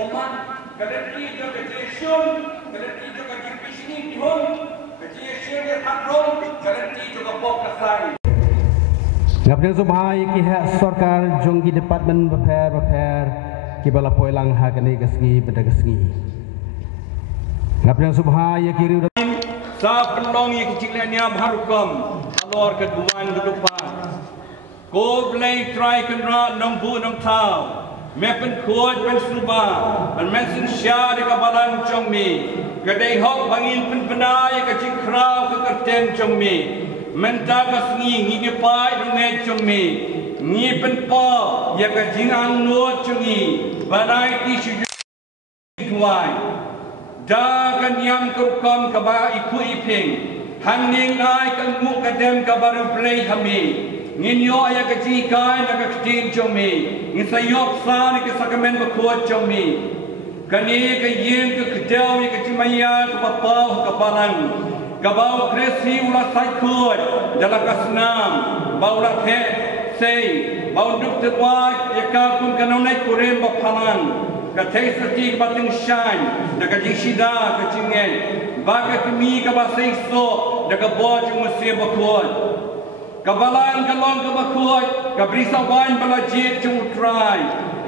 Oman, Kalati juga Jesun, Kalati juga Jepishni Tihon, Jesun yang Hadron, Kalati juga Bokasai. Ngapdeng subhai ki hak sarkar jonggi department beper ki bala poilang hagani gasngi benda gasngi. Ngapdeng subhai ki riu sa penong yang kecilnya bharukam alor keduan kedepan ko blai try kenra nong bu nong tau me pen khoj pen suba an men sin sha de kabalan chong mi gadai hok bangin pen penai ka chikrau ka kerten chong mi men ta kasngi ngi ke pai dong ne chong mi ngi pen po ya ka jingang no chongi banai ti shu tuai da kan yang kurkom kaba ipu iping hangning nai kan mu kadem kabaru play kami ngin yo aya ka ji kai na ka tin chomi ngin sayok sa ni ka sakamen bakhuat chomi kani ka yen ka kdau ni ka chimaya ka papau ka balang ka bau kresi ula sai khut dala kasnam bau la the sei bau duk te wa ya ka kun kanau nai kurem ba phalang ka thei sati ka ting shine da ka jing shida ka chingen ba ka mi ka ba sei so da ka bo chung se ba khot ka balan ka long ka ba khot ka brisa wan bala jet chung try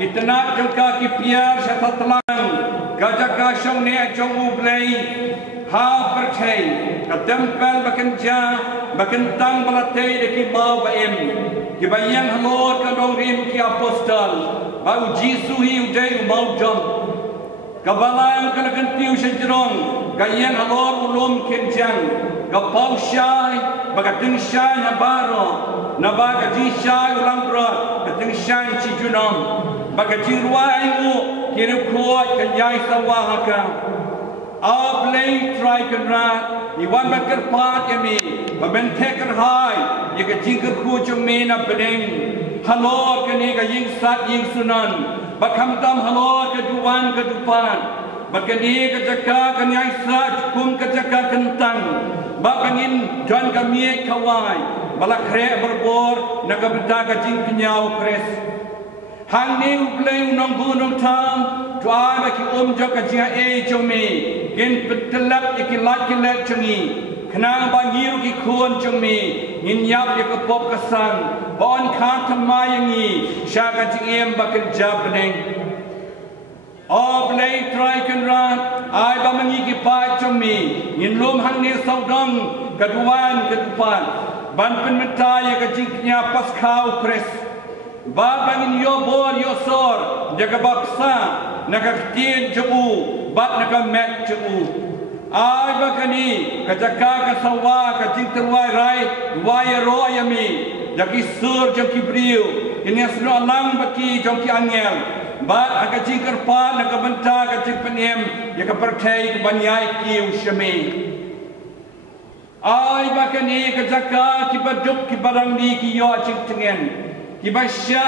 itna chung ka ki piar sha tatlang ka ja ka shong ne chung u blai ha per thei ka tempel ba kan ja ba kan tang bala tei de ki mau ba em ki ba yang halot ka dong rim ki apostol bau Jisu hi udai mau jom kabalang kana kan tiu sejrong kayen halor ulum kenjang kapau syai baga ting syai na baro na baga ji syai ulang bro ka ting syai ci junom baga ji ruai mu kire kuat kan yai sawah ka ablay try kan ra iwan bakar pat yami baben teker hai ye ka jingker ku jumi na bedeng halor kani ka ying sat ying sunan bakam tam halor ke duan ke dupan bakani ke jaka kan yai sat kum ke jaka kentang bakangin jan ka miek kawai balak kre berbor na ka bita ka jing kenyau kres hang ni uplay unong gunong tam dua ki jaka jia e jomi gen petelak ikilat kilat changi kenang bangiu ki kuon chumi ngin yap ye ko pop kasang bon kha thamayingi shaga jiem bakan jabneng oblay try kan ran ai ba mangi ki pa chumi ngin lom hang ne saudang kaduan kadupan ban pen metaya ka jingnya pas khau pres ba bangin yo bor yo sor jaga baksa nak tien jemu bat nak met jemu ai bakani kajaka ka sawa ka jingterwai rai wai ro yami jaki sur jaki briu ini asno alang baki jaki angel ba ka jingker pa nak benta ka jingpenem ya ka perthai banyai kiu shami ai bakani kajaka ki baduk ki barangdi ki yo jingtengen ki basya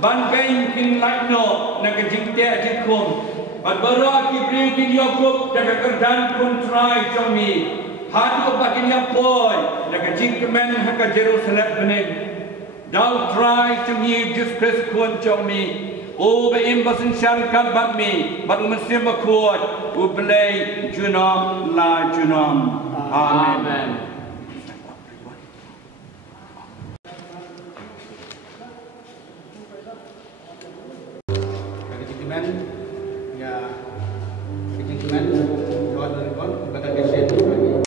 ban kain kin laino nak jingte jingkum Adbara ki bring kin Yakob daga kerdan kun try jomi hadu bakin ya boy daga jingkemen haka Jerusalem bening dal try to me just Chris kun jomi o be imbasin shan kan bat mi bat mesim bakut u blay junam la junam amen daga jingkemen ya kejadian Tuhan Tuhan kepada kesehatan bagi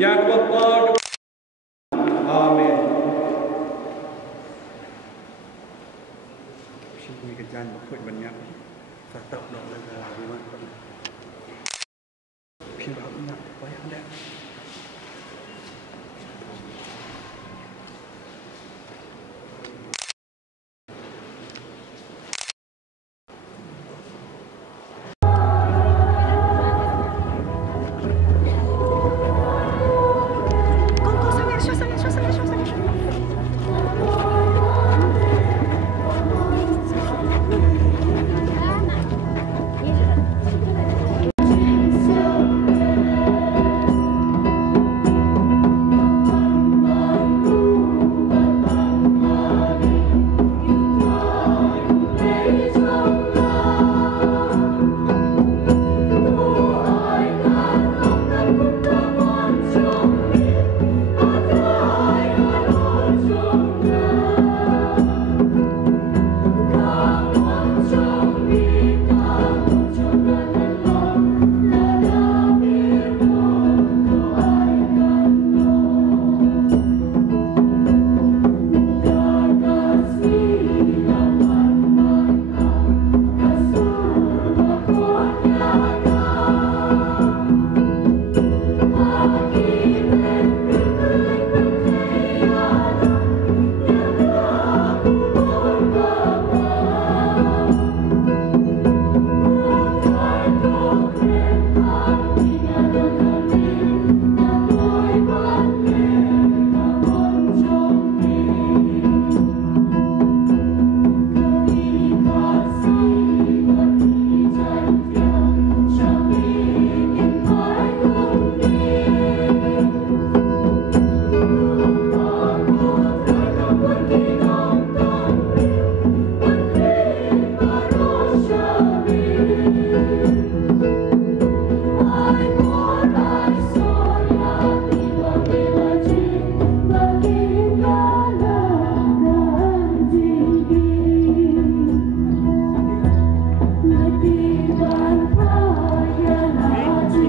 Ya Bapa. Amin. Sini kerjaan buat banyak. Tetap dong lega di mana. Pindah nak payah dah. Hãy subscribe cho kênh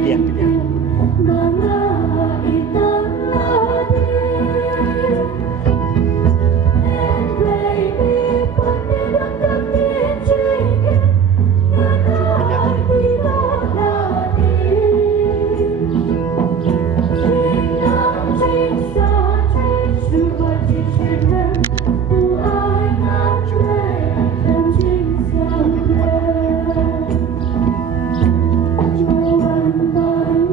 Ghiền Mì Gõ để không bỏ lỡ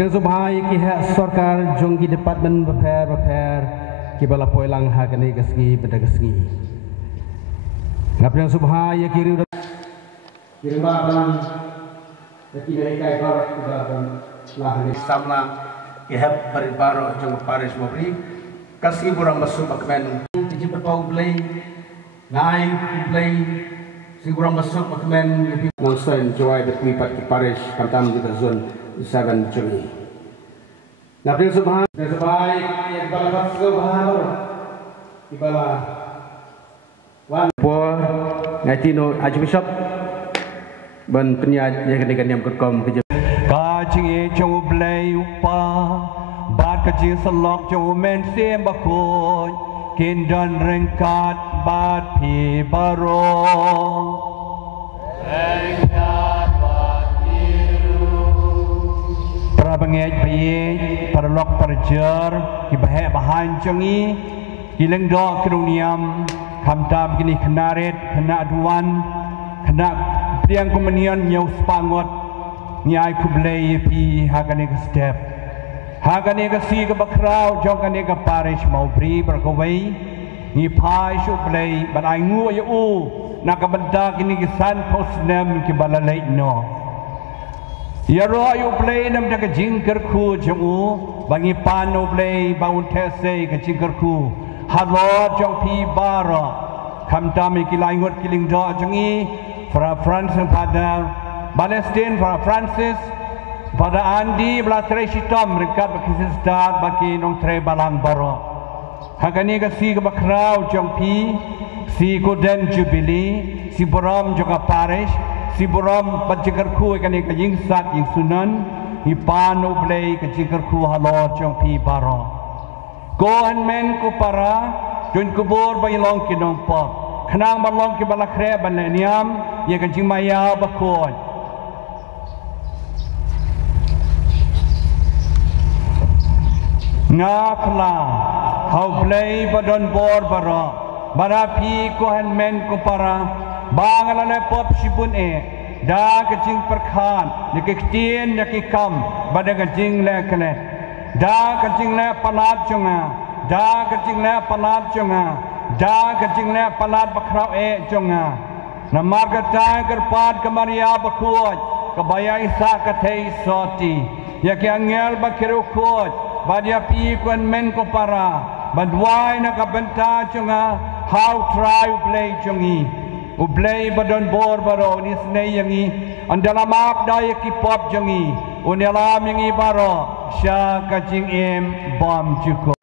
Ngapeng subhai ki ha sarkar jonggi department befer ki bala poilang ha kani kasgi beda kasgi. Ngapeng subhai ki riu kirim bang ki dari kai bar ki bang lah ni samla ki ha paribaro jong paris mobri kasgi burang masuk makmen ki pau play ngai play si burang masuk makmen nonsen joy bet mi pat ki paris kantam di zon 7 Juni. Ngapeng subhai yang bala subhai ibala wan por ngatino archbishop ban penyaj yang kena kerkom kerja ka chingi chong blai upa bat ka chi salok chong men sem ba khoi kin don rengkat bat pi baro para bangej payej para lok para jer ki bahe bahan changi kileng do kruniam khamtam kini khenaret khena duan khena priang komenian nyau spangot nyai kublei pi hagane ka step hagane ka si ka bakrau jogane ka parish mau bri berkawai ni pai shu blei ban ai ngu ya u nak benda kini kisan posnem ki balalai no ya ro ayu blei nam da ka jingkar khu jamu bangi pano blei baun these ka jingkar khu halo jong pi bara khamtam ki lai ngot kiling do jangi para Francis pada Palestine para Francis pada Andi belatrai sitom rekat baki start baki nong tre balang baro hakani ka si ka bakrau jong pi si golden jubilee si boram joka parish si boram bajikar khu kani ka ying sat ying sunan hi pano blei ka jikar khu halo jong pi baro kohan men ko para jun kubur bai long ki nong pa khnang ban long ki bala khre ban niam ye ka jing maya ba khoi nga khla hau blei badon bor baro bara pi kohan men ko para bangala le pop sibun e da ka jing perkhan ne ke tien ne ke kam bada ka jing le kle da ka jing le palat chunga da ka jing le palat chunga da ka jing le palat bakrau e chunga na marga ta kerpat kamaria bakuat kabaya isa ka thei soti ya ke angel bakiru khot badia pi kon men ko para badwai na ka benta chunga how try play chungi ublei badon bor baro ni snei yangi andala map dai ki pop jangi unelam yangi baro sha ka jing em bom juko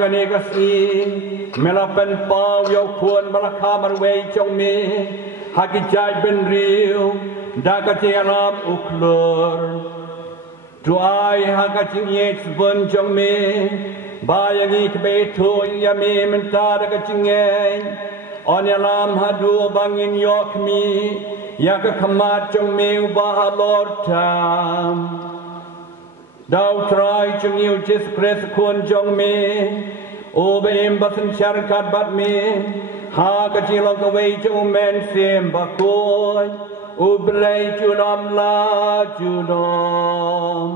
กันเอกสีเมื่อเราเป็นเป่ายกควรบราคามันเวจงมีหากใจเป็นเรียวดากเจราบอุคลรตัวไอหากจิงเยสบนจงมีบายังอีกเบทุยยามีมันตาดากจิงเงอันยลามฮัดูบังอินยอกมีอยากขมาจงมีอุบาลอร์ตามดาวทรายจงอยู่จิสเพรสควรจงมีโอเบมบัสัญชาร์กัดบัดมีหากจิลกเวจงเมนเสียมบักอยอุบเลยจุนอมลาจุนอม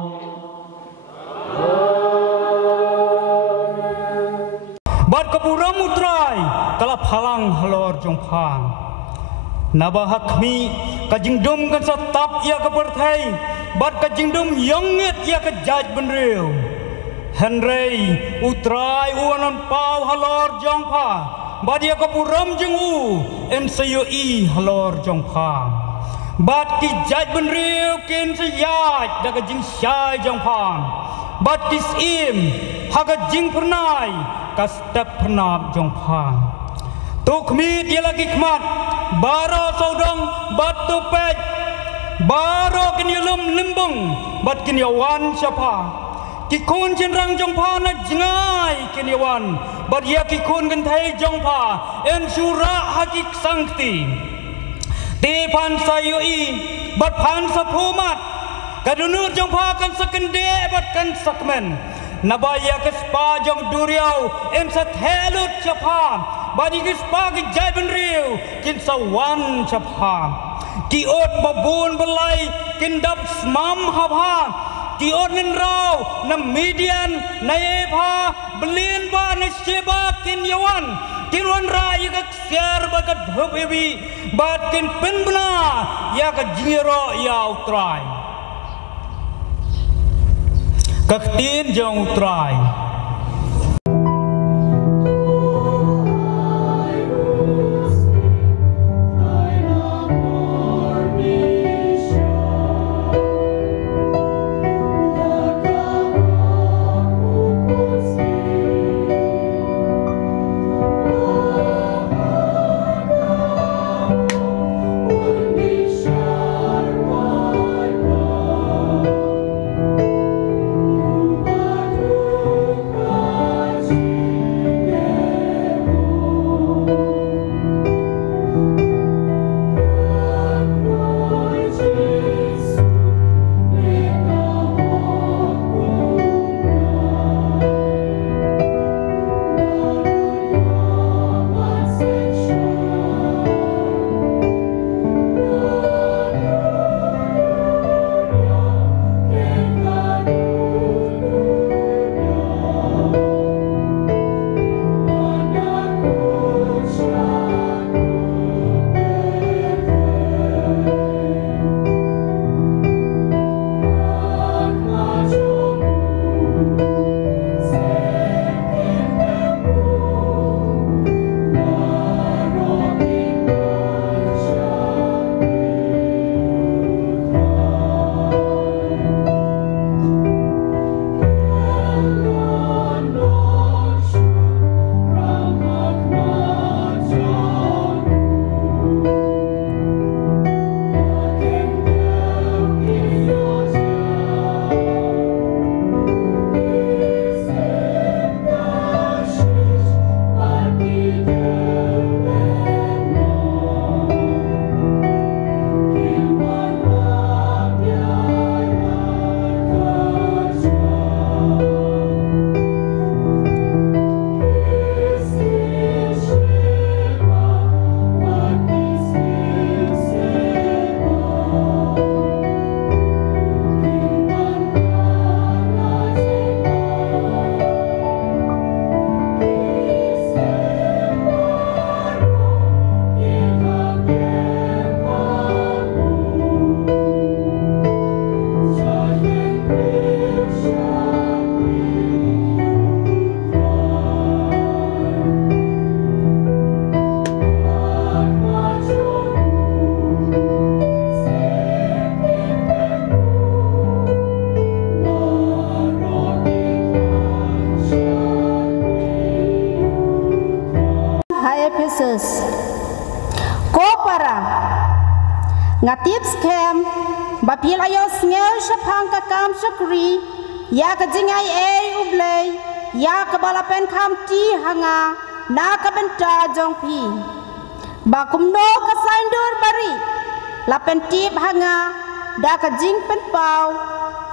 บัดกบุรมุตรายกลับพลังฮลอร์จงพางนาบาฮักมีกจิงดุมกันสตับia ke pertaiบัดกจิงดุมยังเงียดia ke jaj benrew Henry utrai uanan pau halor jong paบัดia ke buram jeng u NCUE halor jong paบัดki jaj benrew kin seyaj da ke jing syai jong paบัดki sim ha ke jing pernai kas step pernap jong pa tuk mi dia lagi kmat baro saudang batu pej baro kinyulum limbung bat kinyawan siapa kikun jenrang jongpa na jengai kinyawan bat ya kikun gentai jongpa ensura hakik sangti di pan sayui bat pan sapumat kadunur jongpa kan sekende bat kan sakmen nabaya kespa jong duriau ensa thelut siapa bani kispa ki jaiben riu kin sawan chapha ki ot babun belai kin dap smam habha ki ot nin rau na median na epha belin ba na sheba kin yawan kin wan ra ya ka syar ba ka dhobebi bat kin penbna ya ka jiro ya utrai kaktin jong utrai Jesus. Ko para ngatip scam bapil ayos ngel shapang kakam shakri ya kajingai ublay ya kabalapen kam ti hanga na kabenta jongpi bakumno kasaindur bari lapen tip hanga da kajing pen pau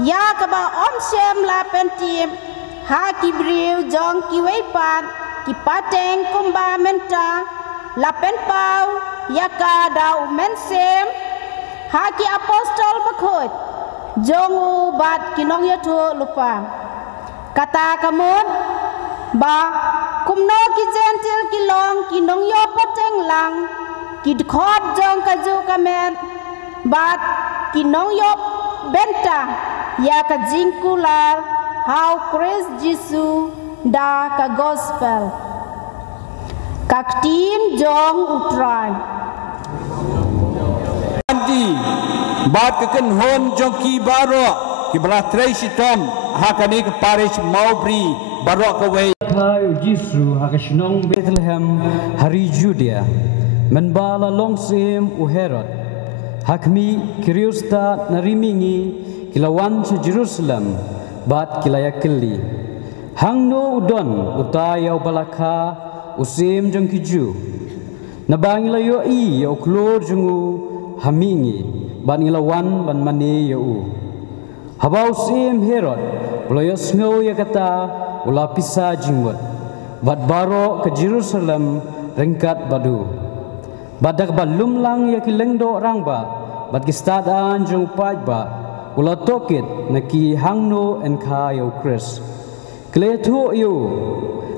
ya kaba om shem lapen tip ha kibriu jong kiweipan kipateng kumba menta lapen pau ya ka dau mensem haki apostol bakut jongu bat kinong yatu lupa kata kamun ba kumno ki gentil kilong kinong yo pateng lang kid khot jong kaju kamen bat kinong yo benta ya ka jingkular how Christ Jesus da ka gospel kaktin jong utrai bat keken hon jongki baro ki belah tracy tom hakani ke parish maubri baro ke wei kai jisu hakashnong Bethlehem hari Judea menbala longsim u Herod hakmi kiriusta narimingi kilawan se Jerusalem bat kilaya kelli hangno udon utayau balaka usim jongkiju nabang layo I yo klor jungu hamingi ban ilawan ban mani yau habau sim Herod ulayos ngau ya kata ula pisa jingwat bat baro ke Jerusalem rengkat badu badak balum lang ya kilengdo rangba bat kistadan jung pajba ula tokit naki hangno enka yau Chris kletu yu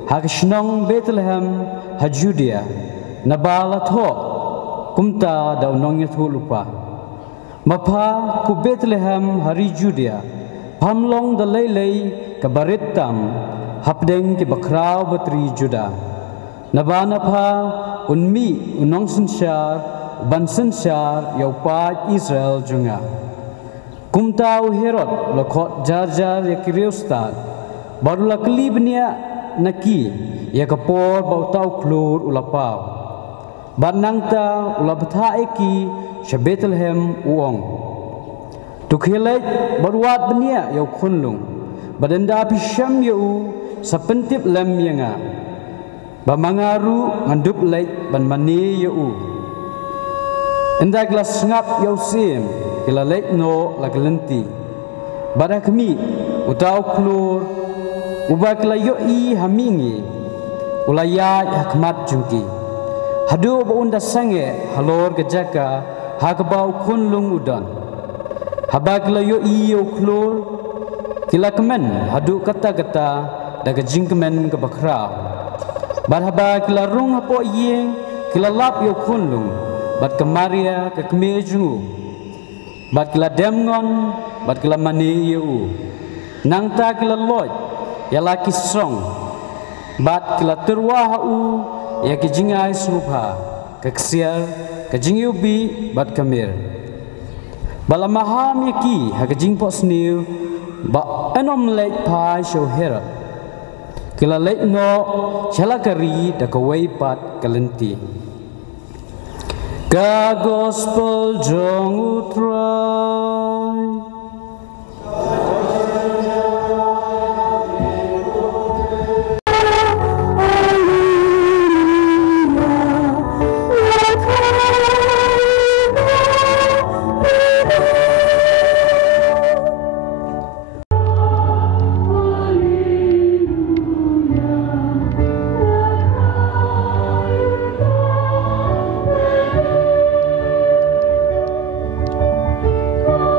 hakishnong Bethlehem ha Judea nabala tho kumta da unong yathu lupa mapha ku Bethlehem hari Judea pamlong da lei ka baritam hapdeng ki bakrau batri Juda nabana pha unmi unong sanshar ban sanshar yau pa Israel junga kumtau Herod lokot jar yakiriustat barula kelibnia naki ya kapor bautau klur ulapau banangta ulabtha eki sha Bethlehem uong tukhelai barwat benia yau khunlung badanda pisham yau sapentip lem yanga bamangaru ngandup lai ban mani yau endak la ngap yau sim kila lek no laglenti badakmi utau klur ubak la yo I hamingi ulaya hakmat jungki hadu baunda sange halor gejaka hakbau kunlung udan habak la yo I yo klor kila kemen hadu kata-kata daga jingkemen ke bakra bar habak la rung hapo yeng kila lap yo kunlung bat kemaria ke kemejungu bat kila demngon bat kila mani yo nangta kila loj ya laki strong bat kila terwahau ya kijingai supa keksial kejingyubi bat kamir balamaham yaki hakajing posniu ba enom lek pai show Herod kila lek no chalakari dakawai pat kalenti ka gospel jong utrai Oh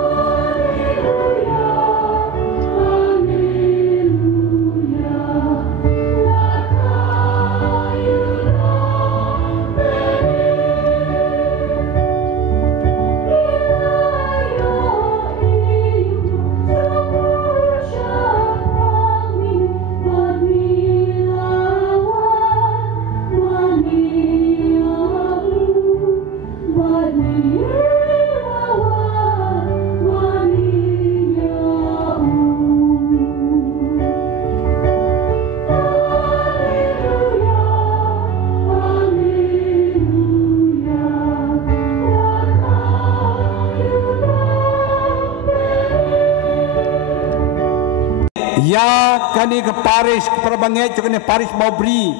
Ya kani ke Paris ke perbangai cakap Paris Maubri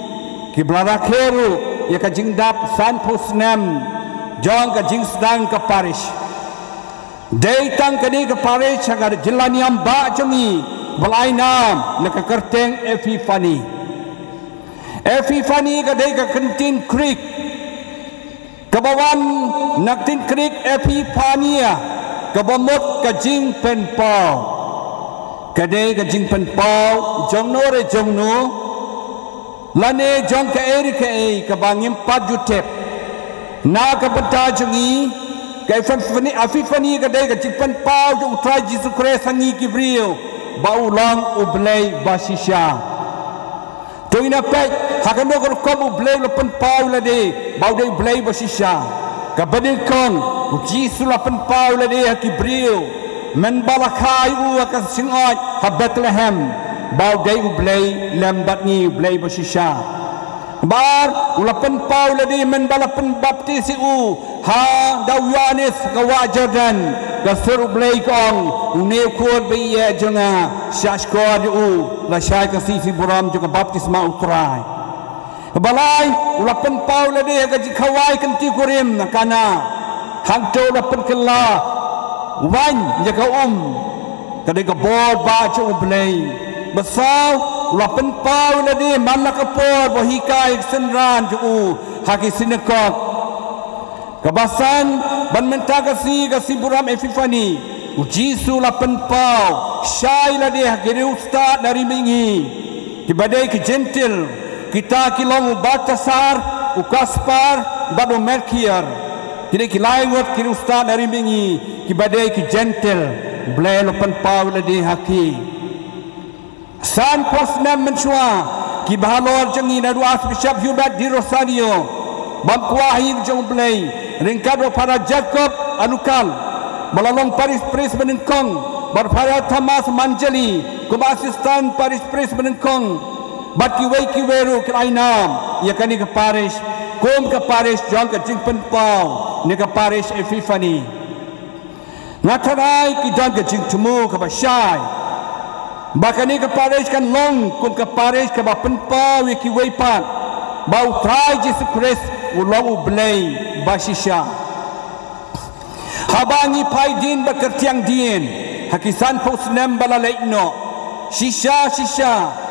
ke belara keru ya ke jingdap San Pusnem jong ke jing sedang ke Paris. Datang kani ke Paris agar jelaniam ba jongi belainam nak kerteng Epifani. Epifani ke dai ke Kentin Creek. Kebawan nak Tin Creek Epifania kebamut ke jing Penpau. Kadai ke jing Penpau jongno re jongno lane jong ke eri ke bangim 4 jutep na ke peta jongi ke Afifani kadai ke jing Penpau jong utrai Jesu Kristus sangi kibrio bau long ublei basisha to ina pek hakano ko kom ublei lo Penpau la de bau de ublei basisha ka badil kon Jesu la Penpau la de kibrio men balakai u akan singot ha Bethlehem bau dai ublei lambat ni ublei basisha bar ulapan pau ladi men balapan baptisi u ha dau Yohanes ka Jordan ka sur ublei kong une kuat be ye jonga syashkod u la syai ka sisi buram juga baptisma utrai balai ulapan pau ladi ka jikawai kan ti kurim nakana hangto ulapan kala wan jaga kadai ka bod ba chu ublei besau lapan pau ladi mana ka pod bohikai senran chu haki sinekok kabasan ban mentagasi ka siburam Epifani Jesu lapan pau syai ladi haki ustad dari mingi kibadai ke gentil kita kilong Baltasar Ukaspar badu Melchior kini kilai ngot kiri ustad dari mingi kibadai ki gentle blay lopan pau ladi haki San Posnam mensua ki bahalor jangi na dua Bishop Hubert di Rosario bamkuahi jong blay ringkado para Jacob Anukal melalong Paris Pris menengkong berpada Thomas Manjeli kuma asistan Paris Pris menengkong bat kiweru kelainam ia kani ke Paris kum ke Paris jong ke jingpen pau ni ke Paris Epifani ngatarai kita ke jing temu ke Basyai bahkan ni ke Paris kan long kum ke Paris ke Penpau wiki weipat bau trai Jesu Kristus ulong ublei basisha habangi paidin bekertiang din hakisan pusnem balalaino sisa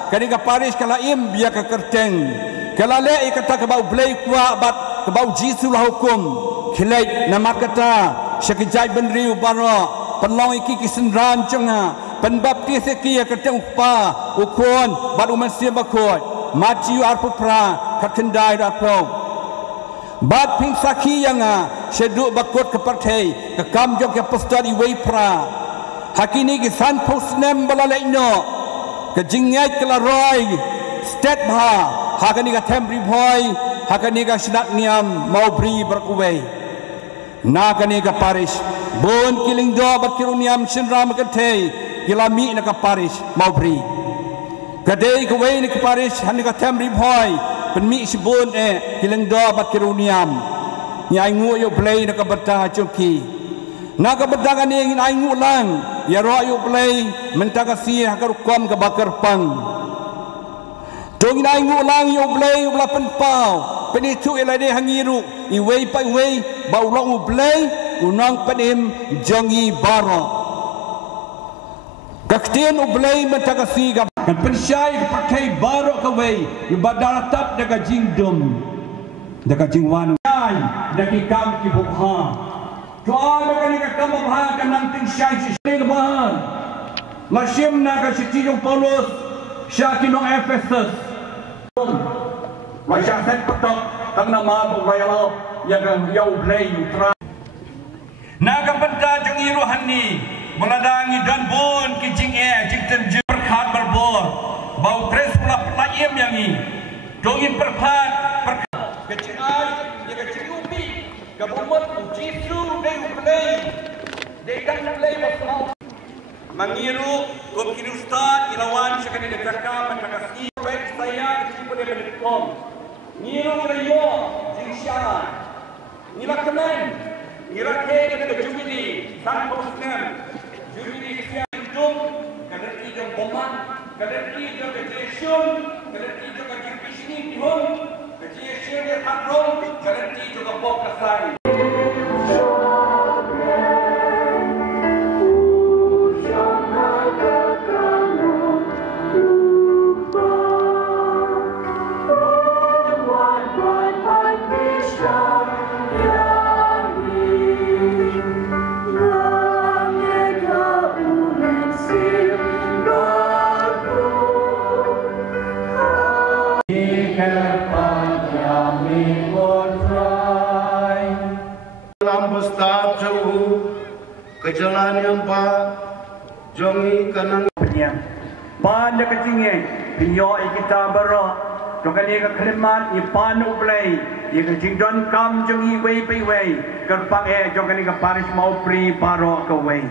kani ke Paris kala im biar ke kerteng kala le kata ke bau ublei kuat bat ke bau Jesu lah hukum khilai nama kata syakijai benriu bara penlong iki kisenran cenga penbaptis iki keteng pa ukon baru masih bakot maciu arpupra katendai rapro bat ping saki yang seduk bakot ke partai ke kamjok ke postadi weipra hakini ki san posnem balalaino ke jingai kelaroi state bha hakani ka temri boy hakani ka sidat niam mau beri berkuwei nakani ka Paris bon kiling do bakiruniam sinram katei kilami na ka Paris mau beri kadei ka wei ni ka Paris hani ka temri boy penmi sibon kiling do bakiruniam nyai ngu yo play na ka bata choki na ka bata kan ingin ai ngu lang ya ro yo play mentaka si hakar kom ka bakar pang dong nai ngu lang yo play ubla penpau penitu elade hangiru iwei pa iwei baulong ublei unang penim jongi baro kaktian ublei mentagasi ga kan pensyai pakai baro kawei ibadaratap daga jingdom daga jingwan ai dagi kam ki bukha doa daga ni kam bha kan nang ting syai syai bahan lasim naga sitijong Paulus syakino Efesus Masya set petok kang nama berbayalo yang yau blay utra naga benda jungi rohani meladangi dan bon kijing jing tenju berkat berbor bau tres pula pelayim yang ini dongin perpat kecil ai ya kecil upi gabumot Jesu dei blay dei kan blay basau mangiru kom kini ustad ilawan sekali dekaka menakasi baik saya disebut dengan kom ngiru rayo jingshan ngilakemen ngirake dengan jubili san posnem jubili siang hidup kadang idong boman pokok kasai. Kejalan yang pak jongi kanang pan de ketingge pinyo kita baro jongkali ke klimat i pan ublei i ke jingdon kam jongi wei pai wei kerpang jongkali ke paris mau pri baro ke wei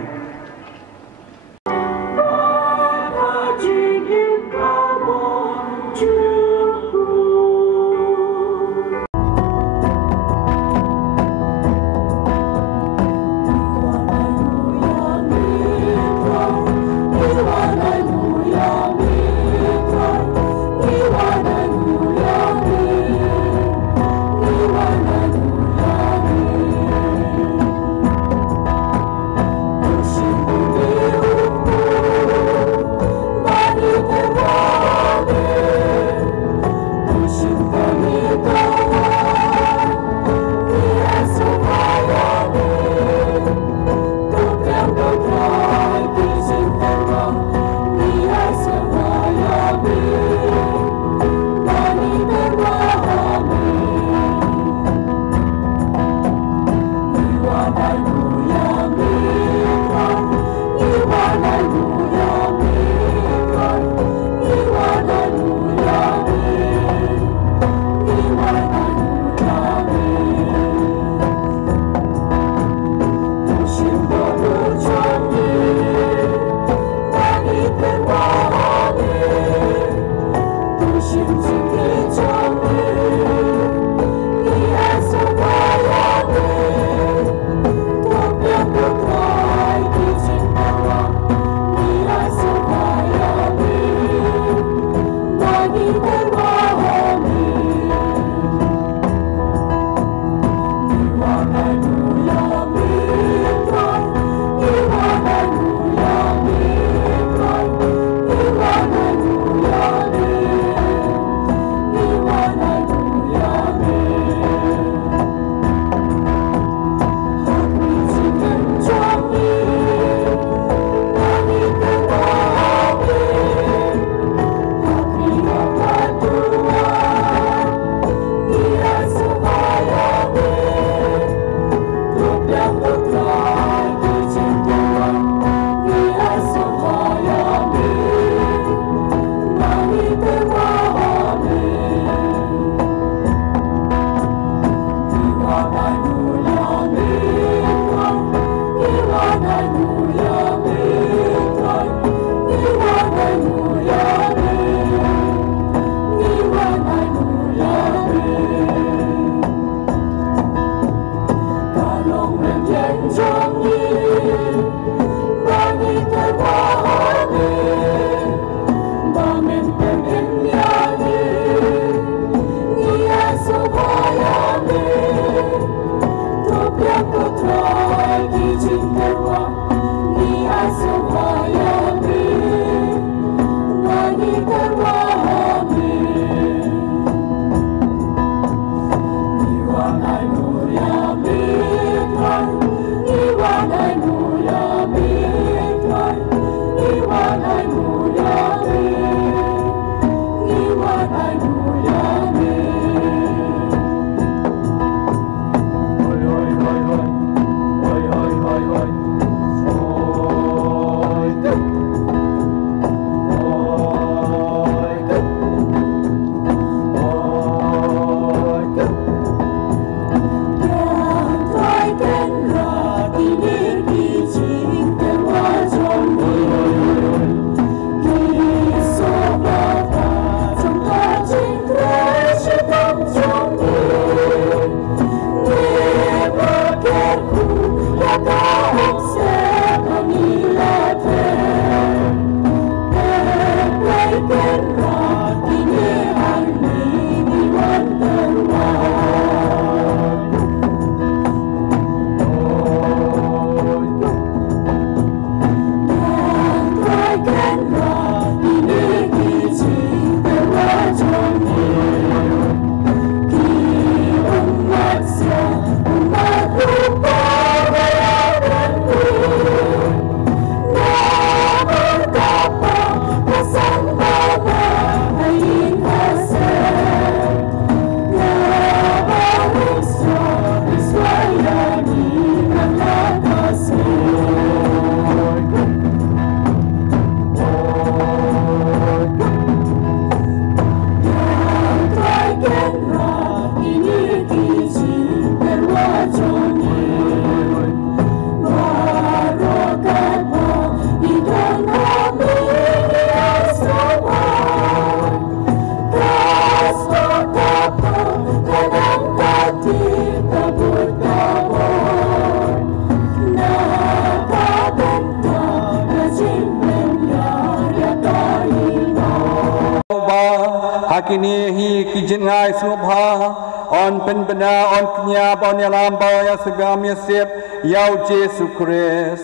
Hakini hi kijingai subha on pen bena on knya on yalam ba ya segam yasip yau Yesus Kristus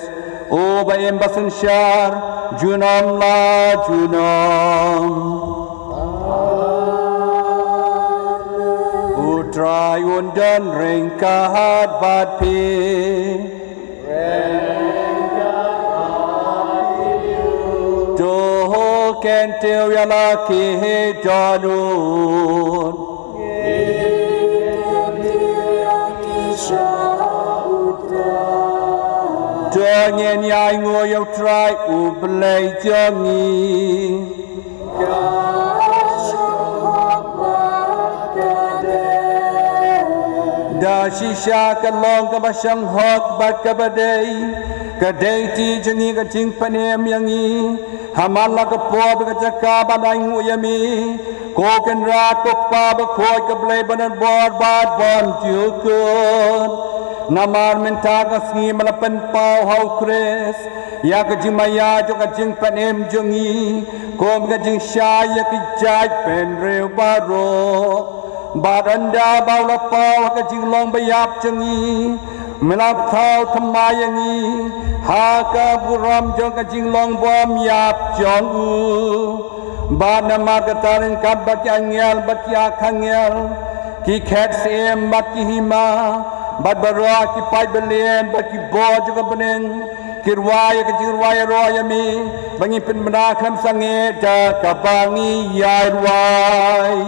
o ba em basan syar junam la junam utrai undan rengkahat bat pi Ken teu ya la ki he janun Jangan yai ngoi yau trai u belai jangi Da shisha kalong ka basang hot bat ka badai Kadai ti jangi ka jing panem yangi Hamala ka po ka jaka banai ngu yami ko ken rat ko pa ba khoi ka blai banan bor bad bon jukun namar menta ka sni malapan pau hau kres ya ka jimaya jo ka jing panem jongi ko ka jing sha ya ki jai pen reu baro baranda baula pau ka jing long bayap jongi melap thau thamayani haka buram jong ka jing long bom yap jong u ba namar ka tarin kat bat angel bat ya khangel ki khet sem bat ki hima bat barwa ki pai belen bat ki bo jong ka benen ki ruaya ka jing ruaya roya mi bangi pen bena kham sange da ka bangi ya ruai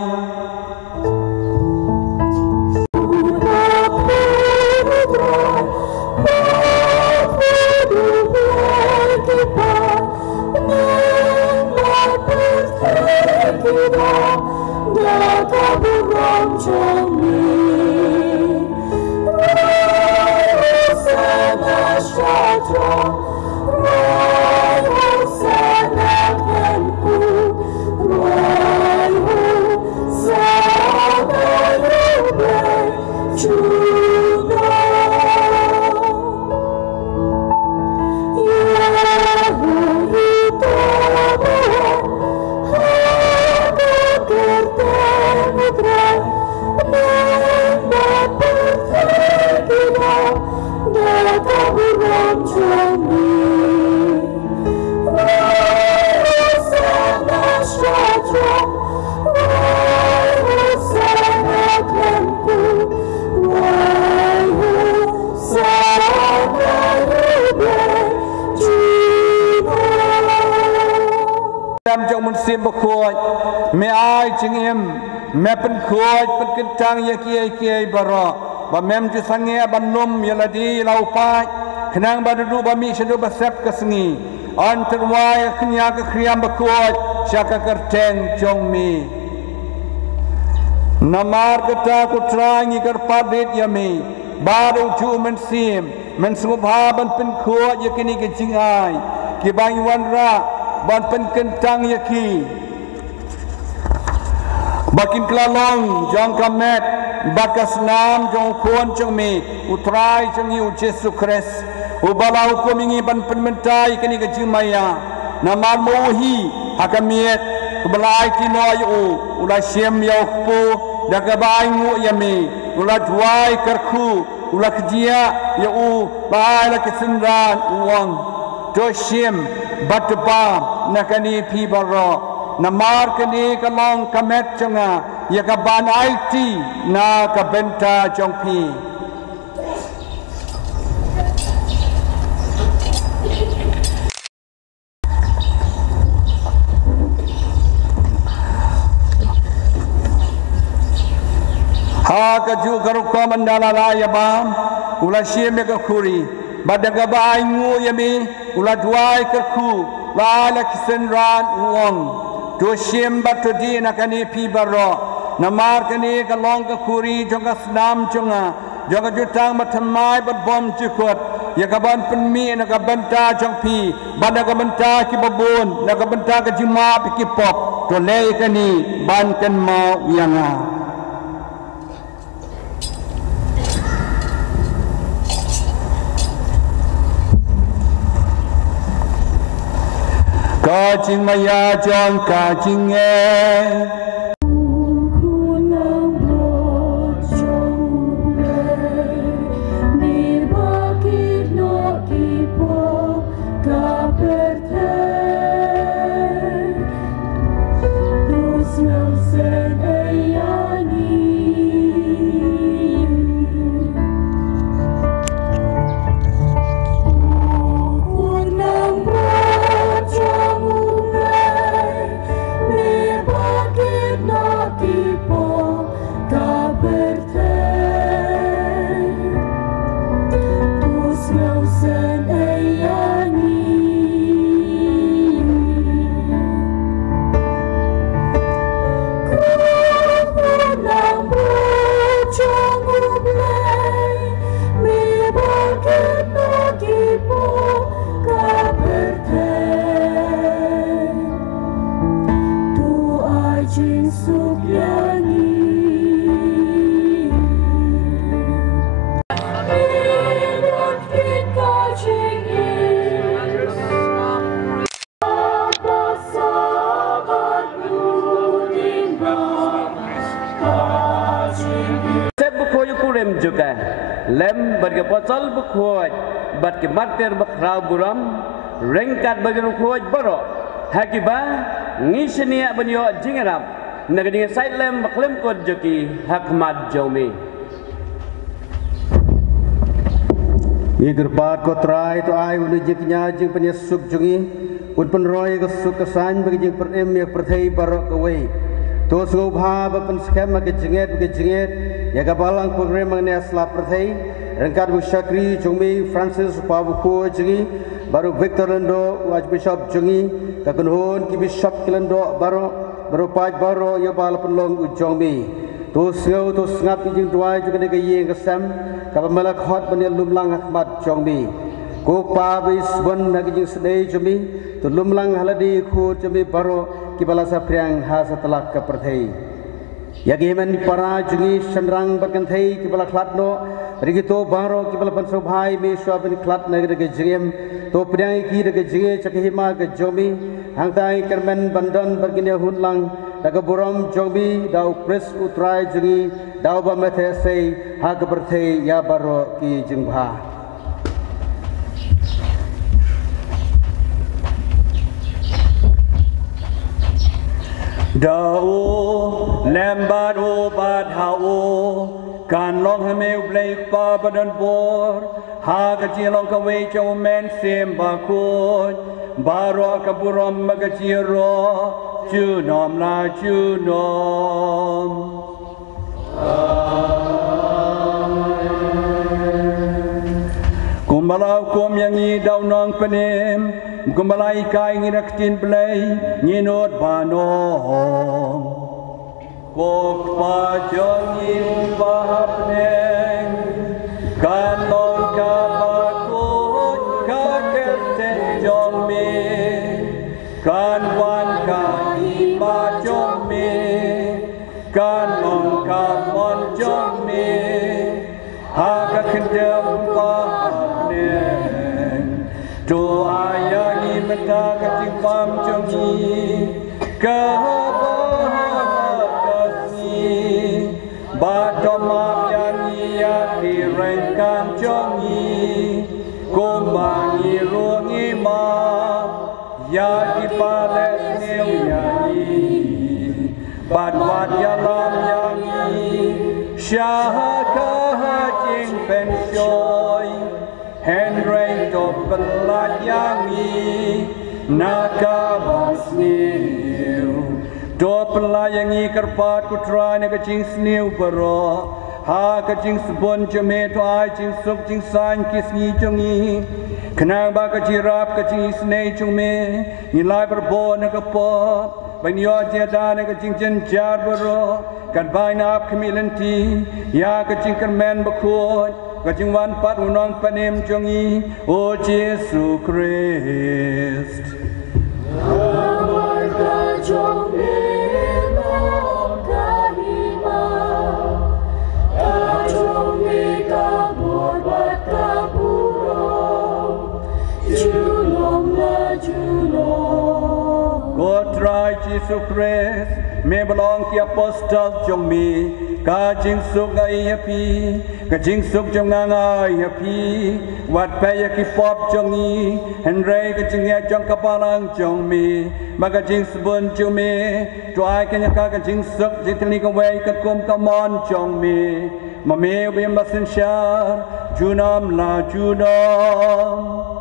trong một sim bậc khôi mẹ ai chính em mẹ pen khôi pen kinh trang ya kia baro ba mem ju sange ban nom ya ladi lau pai khnang ba du ba mi shu ba sep ka sngi an terwai khnya ka khriam bậc khôi shaka kerten trong mi namar kata ku trangi kar padit ya mi baru ju men sim men subha ban pen khôi ya kini ke jingai ki bang wan ra ban pen kentang yaki bakin kelalong jong kamet bakas nam jong kuan jong mi utrai jong yu Yesus Kristus ubala hukum ini ban pen mentai kini ke jimaya nama mohi hakamiet ubala tino yu ula siem yau pu daga baingu yami ula duai kerku ula kejia yu bai la kesenran uang doshim batba nakani pi baro namar kani kalong kamet changa ya ka ban IT na ka benta chong pi ha ka ju garu ko mandala la ya bam ula shiem ka khuri badaga ba ngu yami ula duai ka khu la la kisen ran uang to shiem batodi na kani pi baro namar kani ka long ka khuri jonga snam jonga jonga jutang mathamai bat bom chukot ya ka ban penmi na ka banta jong pi badaga banta ki babun na ka banta ka jima pi ki pop to le kani ban kan mau yanga ka jing maya jong ka jing e ke lem bagi pasal berkuat bagi mater berkrau buram rengkat bagi berkuat baru hakibah ngisenia banyo jingarap naging side lem baklem kod joki hakmat jomi Igerpat ko try to ay unujiknya jing penyesuk jungi un penroy kesuk kesan bagi jing perem ya perthai barok away to sngobha bapen skema ke jinget ya gabalang program mengenai asla perthai rengkat bu Syakri Jumi Francis Pabuko jingi baru Victor Lendo waj bishop jungi kakunhon ki bishop kilendo baru paj baro ya bal penlong ujongmi to sngau to ngap jing tuai juga ne yeng kesam kapamalak hot bani lumlang Ahmad jongmi ko pa bis bon nagi jing sedai jumi to lumlang haladi khu jumi baro ki balasa priang ha setelah ke perthai yagi men para jungi senrang berkenthai ki balak latno rigito baro ki balapan sobhai me swabin klat nagi ke jingem to priang ki de jinge chakhima ke jomi hangtai kermen bandon bergine hunlang daga buram jomi dau pres utrai jungi dau ba methe sei ha ke perthai ya baro ki jingha Dao lembat o bad hao kan long hameu blake pa badan bor ha ka chi long ka wei chau men sem ba ko baro ka buram ma ka chi ro chu nom la chu nom kumbalau kum yang ni dau nong penem kumbalai kai ngi raktin play ngi not banong kok pa jong ni ba pneng kan long ka ba ko ka ke te jong me kan wan ka i ba jong me kan long ka mon jong me ha ka kendem ba pneng do ayani mata ka tipam jongi ka Badomap yani ya direngkan jongi Kumangi rungi ma Ya dipales nil yani Badwat yalam yani Syahaka hajing pensyoy Henry dopelat yani Naka basnil do pelayangi kerpat kutra ne kecing sniu baro ha kecing sebon jeme to ai cing suk cing san kisni jongi kenang ba kecirap kecing snei jume nilai berbo ne kepo banyo jeda ne kecing jenjar baro kan bainap kemilanti ya kecing kermen bekut kecing wan pat unong panem jongi o Jesu Christ Try Jesus Christ, me belong ki apostle jong mi, ka jing suk ai happy, ka jing suk jong ngai happy, wat pay ki pop jong ni, Henry ka jing ya jong kapalang jong mi, maka jing sebun jong mi, try ka ka jing suk jitni ka wei ka kom ka mon jong mi, ma me we masin shar, junam la junam.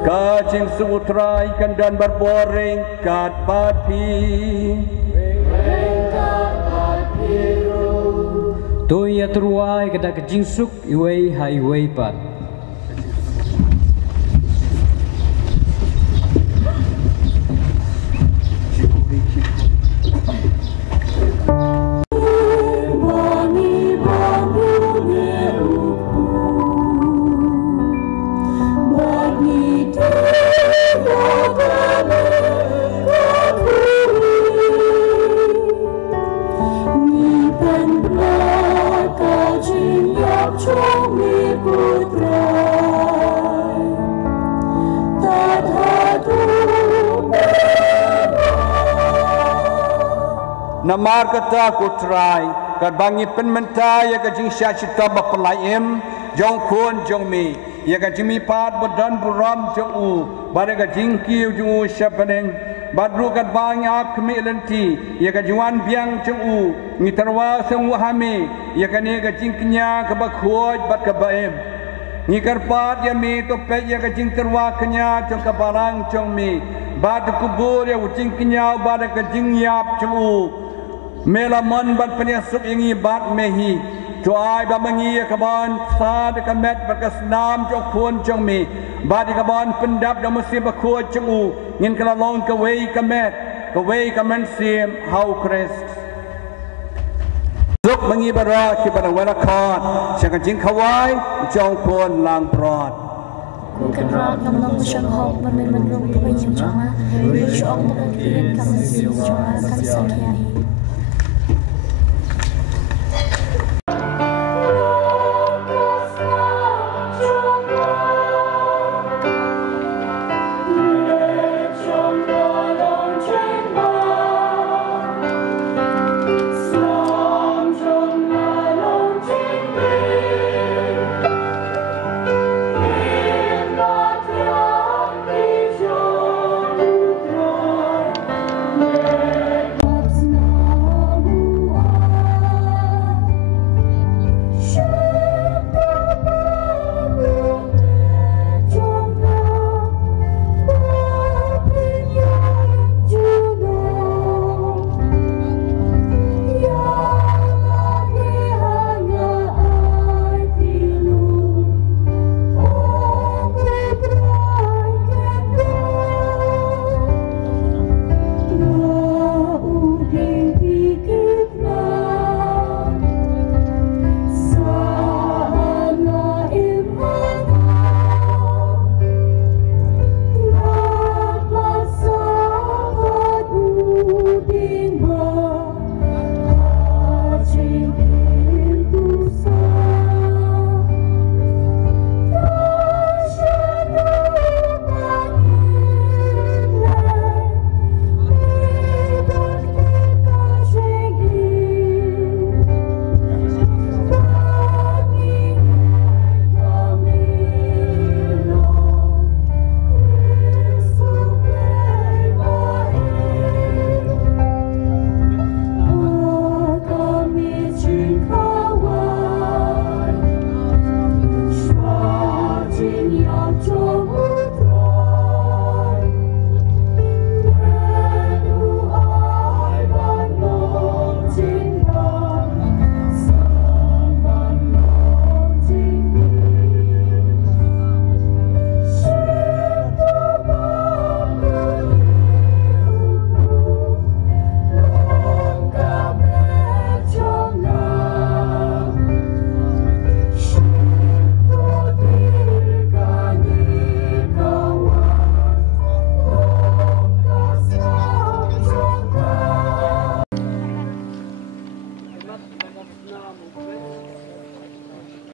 Kajing sutrai kandan berboring kat pati to ya truai kada kajing suk iwei hai wei pat Namar kata ku try kat bangi penmenta ya ka jing sya chita ba pelaim jong khun jong mi ya ka jimi pat bodan buram jong u bare ka jing kiu jong u syapaneng badru kat bangi ap kemi lenti ya ka juan biang jong u ngi tarwa semu hami ya ka ne ka jing knya ka ba khoj bat ka baim ngi karpat ya mi to pe ya ka jing tarwa knya jong ka barang jong mi bad kubur ya jing knya bad ka jing yap jong u melaman bat penyasuk ingi bat mehi Joai bamangi kaban sad kamet berkesnam jok pun jong mi badi kaban pendap dan musim berkuat jong u ngin kelalong kawei kamen sim how Christ Zuk mangi bara kepada welakot syakan jing kawai jong pun lang prot Bukan rat nam syang hok bermen rong pun yang cuma syong berkirim kami sim cuma kan sakiai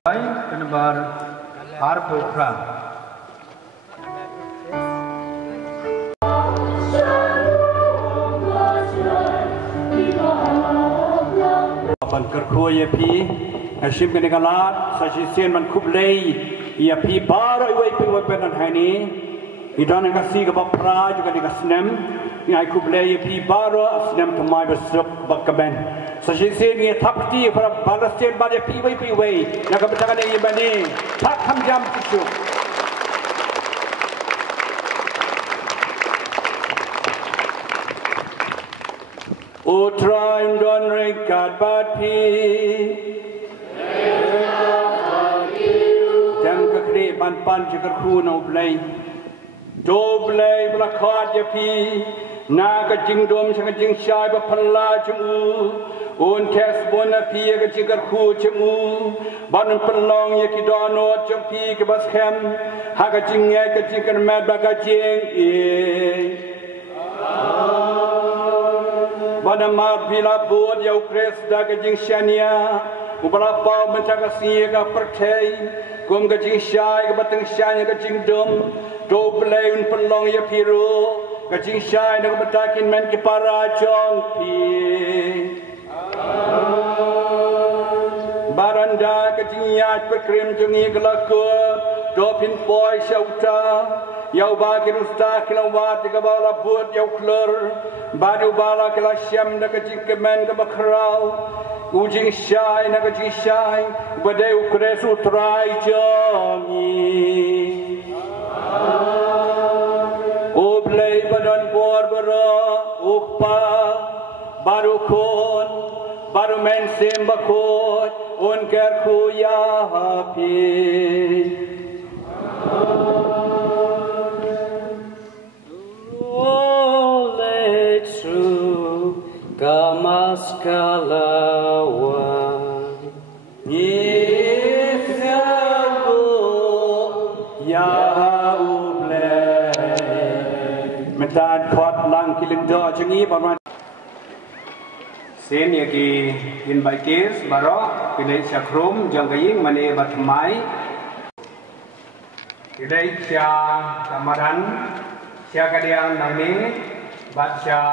Kenembar Harpokra Pan kerko ya pi asyim ke negalat sasisian man kublei ya pi bara iwai pi wapenan hani idan kasih ke bapra juga dikasnem ngai kublei ya pi bara asnem temai besuk bakaben sasisian ya takti para balasien pada pi wai nak kebetangan yang ibani tak hamjam cucu Utraim don ringkat bati Jam kekri pan jekerku no blay Do blay belakad ya pi Na kajing dom sang kajing syai bapala jemu Un tes bona pi ya jekerku jemu Ban pelong ya kidonot jam pi ke baskem Ha kajing ya kajing kermet bagajing Pada mar bila buat ya ukres da kajing syania ubala pau mencaga sia ka pertai kum kajing syai ka batang syai kajing dom do blai un pelong ya piru kajing syai nak betakin men ki para jong pi jingiat perkrim jungi kelakut dopin poi syauta yau ba kirusta kilawat ke bala buat yau klur badu bala kelasyam da kecik kemen ke bakrau ujing syai na kecik syai badai ukresu trai jungi oblei badan bor bera ukpa baru kon baru men sembakot on kerku ya hapi oleh tru kamas kalawan Yifyaku ya ublei Medan kot lang kilingdo jengi paman Sen yaki in baikis barok pilih syakrum jangkaying mane batmai pilih sya kamaran sya kadiang nangni baca